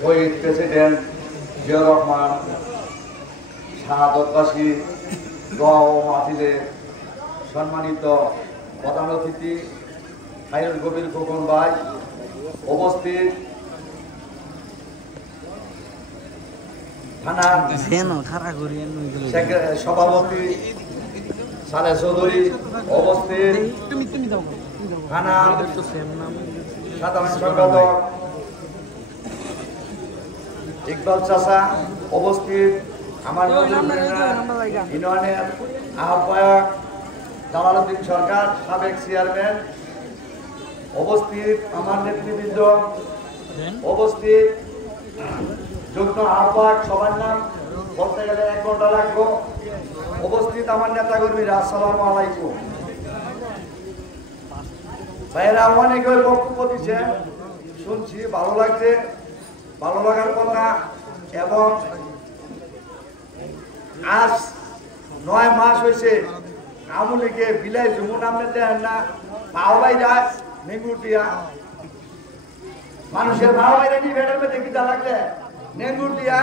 শহীদ president Ziaur Rahman শাহাদতবাসী দোয়া ও মাহফিলে সম্মানিত প্রধান অতিথি খায়রুল কবির খোকন ভাই উপস্থিত থানার সভাপতি সালেহ চৌধুরী উপস্থিত থানার সাধারণ সম্পাদক ইকবাল চাচা উপস্থিত আমার ইউনিয়নের আহ্বায়ক জালালউদ্দিন সরকার সাবেক চেয়ারম্যান উপস্থিত আমার নেতৃবৃন্দ উপস্থিত যুগ্ম আহ্বায়ক সবার নাম বলতে গেলে 1 ঘন্টা লাগবে উপস্থিত আমার নেতা কর্মীরা আসসালামু আলাইকুম ভাইয়েরা অনেকে বক্তব্য দিচ্ছে শুনছি ভালো লাগছে ভালো লাগার কথা এবং আজ 9 মাস হয়েছে আওয়ামী লীগে বিলাই জুমুন আপনি দেন না পাওয়াই যায় নেঙ্গুটিয়া মানুষের পাওয়াইরা নিয়ে বেটার মধ্যে কিতা লাগলে নেঙ্গুটিয়া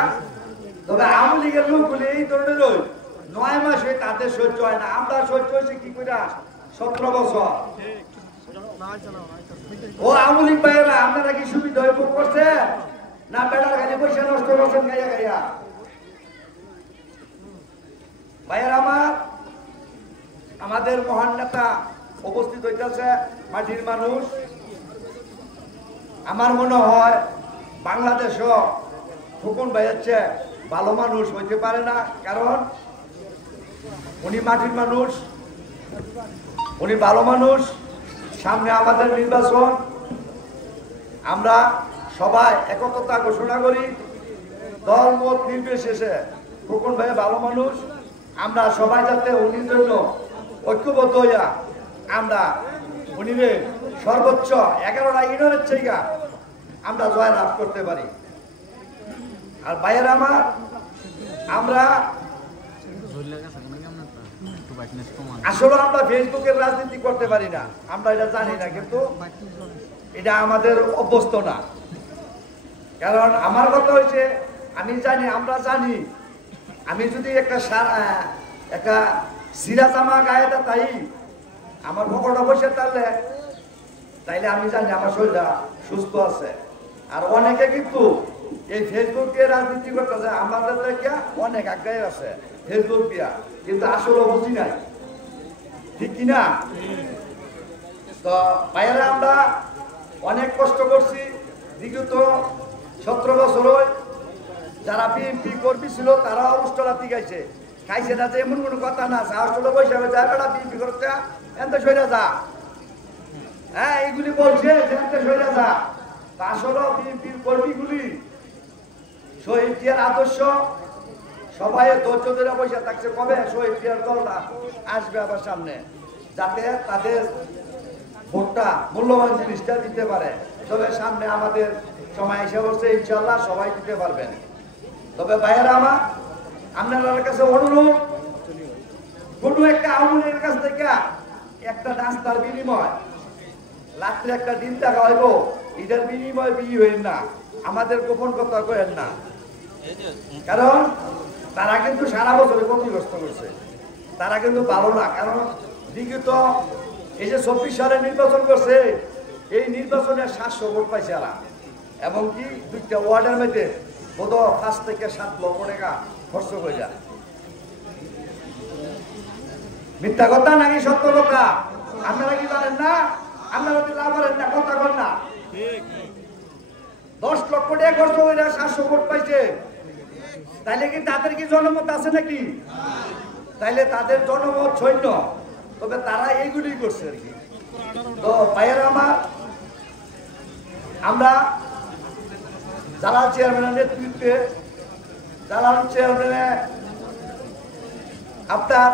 তবে আওয়ামী লীগের লোকগুলি এই ধরনের 9 মাস হয়ে তাদের সহ্য হয় না আমরা সহ্য হয়েছে কি করে 17 বছর ও আওয়ামী লীগ ভাইয়েরা আপনারা কি সুবিধা হয়ে ভোগ করছে না বেটার খালি পয়সা নষ্ট করছেন গাইয়া গাইয়া ভাইয়ের আমাদের মহান নেতা উপস্থিত হইতেছে মাটির মানুষ আমার মনে হয় বাংলাদেশও খোকন ভাইয়ের চেয়ে ভালো মানুষ হইতে পারে না কারণ উনি মাটির মানুষ উনি ভালো মানুষ সামনে আমাদের নির্বাচন আমরা সবাই একতা ঘোষণা করি দল মত নির্বিশেষে খোকন ভাই ভালো মানুষ আমরা সবাই যাতে উনির জন্য ঐক্যবদ্ধ হইয়া আমরা উনিরে সর্বোচ্চ 11টা ইউনিয়নের জায়গা আমরা জয় লাভ করতে পারি আর ভাইয়ের আমরা আসলে আমরা ফেসবুকের রাজনীতি করতে পারি না আমরা এটা জানি না কিন্তু এটা আমাদের অভ্যস্ত না কারণ আমার কথা হয়েছে আমি জানি আমরা জানি আমি যদি একটা সিরা জামা গায়ে তাই আমার পকেটে বসে তাইলে আমি জানি আমার শরীরটা সুস্থ আছে আর অনেকে কিন্তু এই ফেসবুকে রাজনীতি করতেছে আমাদের থেকে অনেক আগ্রহ আছে ফেসবুক দিয়া কিন্তু আসলে বুঝি নাই ঠিক কিনা তো ভাইয়েরা আমরা অনেক কষ্ট করছি বিগত 17 বছর যারা বিএনপি কর্মী ছিল তারা অনুষ্ঠানাতি গাইছে খাইছে না যে এমন কোনো কথা না আসলে বসে যায় বেড়া বিএনপি করতে এনতে সইরা যা হ্যাঁ এইগুলি বলছে যে এনতে সইরা যা আসলে বিএনপির কর্মীগুলি শহীদ জিয়ার আদর্শ সবাই ধৈর্য ধরে বসে থাকছে কবে শহীদ জিয়ার দলটা আসবে আবার সামনে যাতে তাদের ভোটটা মূল্যবান জিনিসটা দিতে পারে তবে সামনে আমাদের সময় এসে বলছে ইনশাল্লাহ সবাই দিতে পারবেন তবে ভাইয়েরা আপনার কাছে অনুরোধ কোনো একটা আওয়ামী লীগের কাছ থেকে একটা নাস্তার বিনিময় রাত্রে একটা দিন টাকা হইব এটার বিনিময় বিয়ে হইন না আমাদের গোপন কথা কইেন না কারণ তারা কিন্তু সারা বছরে ক্ষতিগ্রস্ত করছে তারা কিন্তু ভালো না কারণ বিগত এই যে 24 সালে নির্বাচন করছে এই নির্বাচনে 700 ভোট পাইছে এরা এবং কি 2টা ওয়ার্ডের মধ্যে বোধ 5 থেকে 7 লক্ষ টাকা খরচ হয়ে যায় মিথ্যা কথা নাকি সত্য কথা আপনারা কি জানেন না আপনারা কি লাভ করেন না কথা কর না 10 লক্ষ টাকা খরচ হয়ে 700 ভোট পাইছে তাইলে কি তাদের কি জনমত আছে নাকি তাইলে তাদের জনমত সৈন্য তবে তারা এইগুলি করছে আর কি তো ভাইয়েরা আমরা জালাল চেয়ারম্যানের নেতৃত্বে জালাল চেয়ারম্যানে আপনার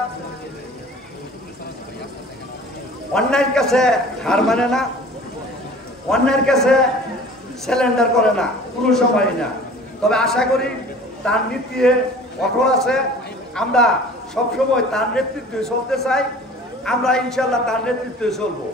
অন্যায়ের কাছে হার মানে না অন্যায়ের কাছে সিলিন্ডার করে না, কোনো সময় না। তবে আশা করি তার নীতি অটল আছে, আমরা সবসময় তার নেতৃত্বে চলতে চাই, আমরা ইনশাল্লাহ তার নেতৃত্বে চলবো।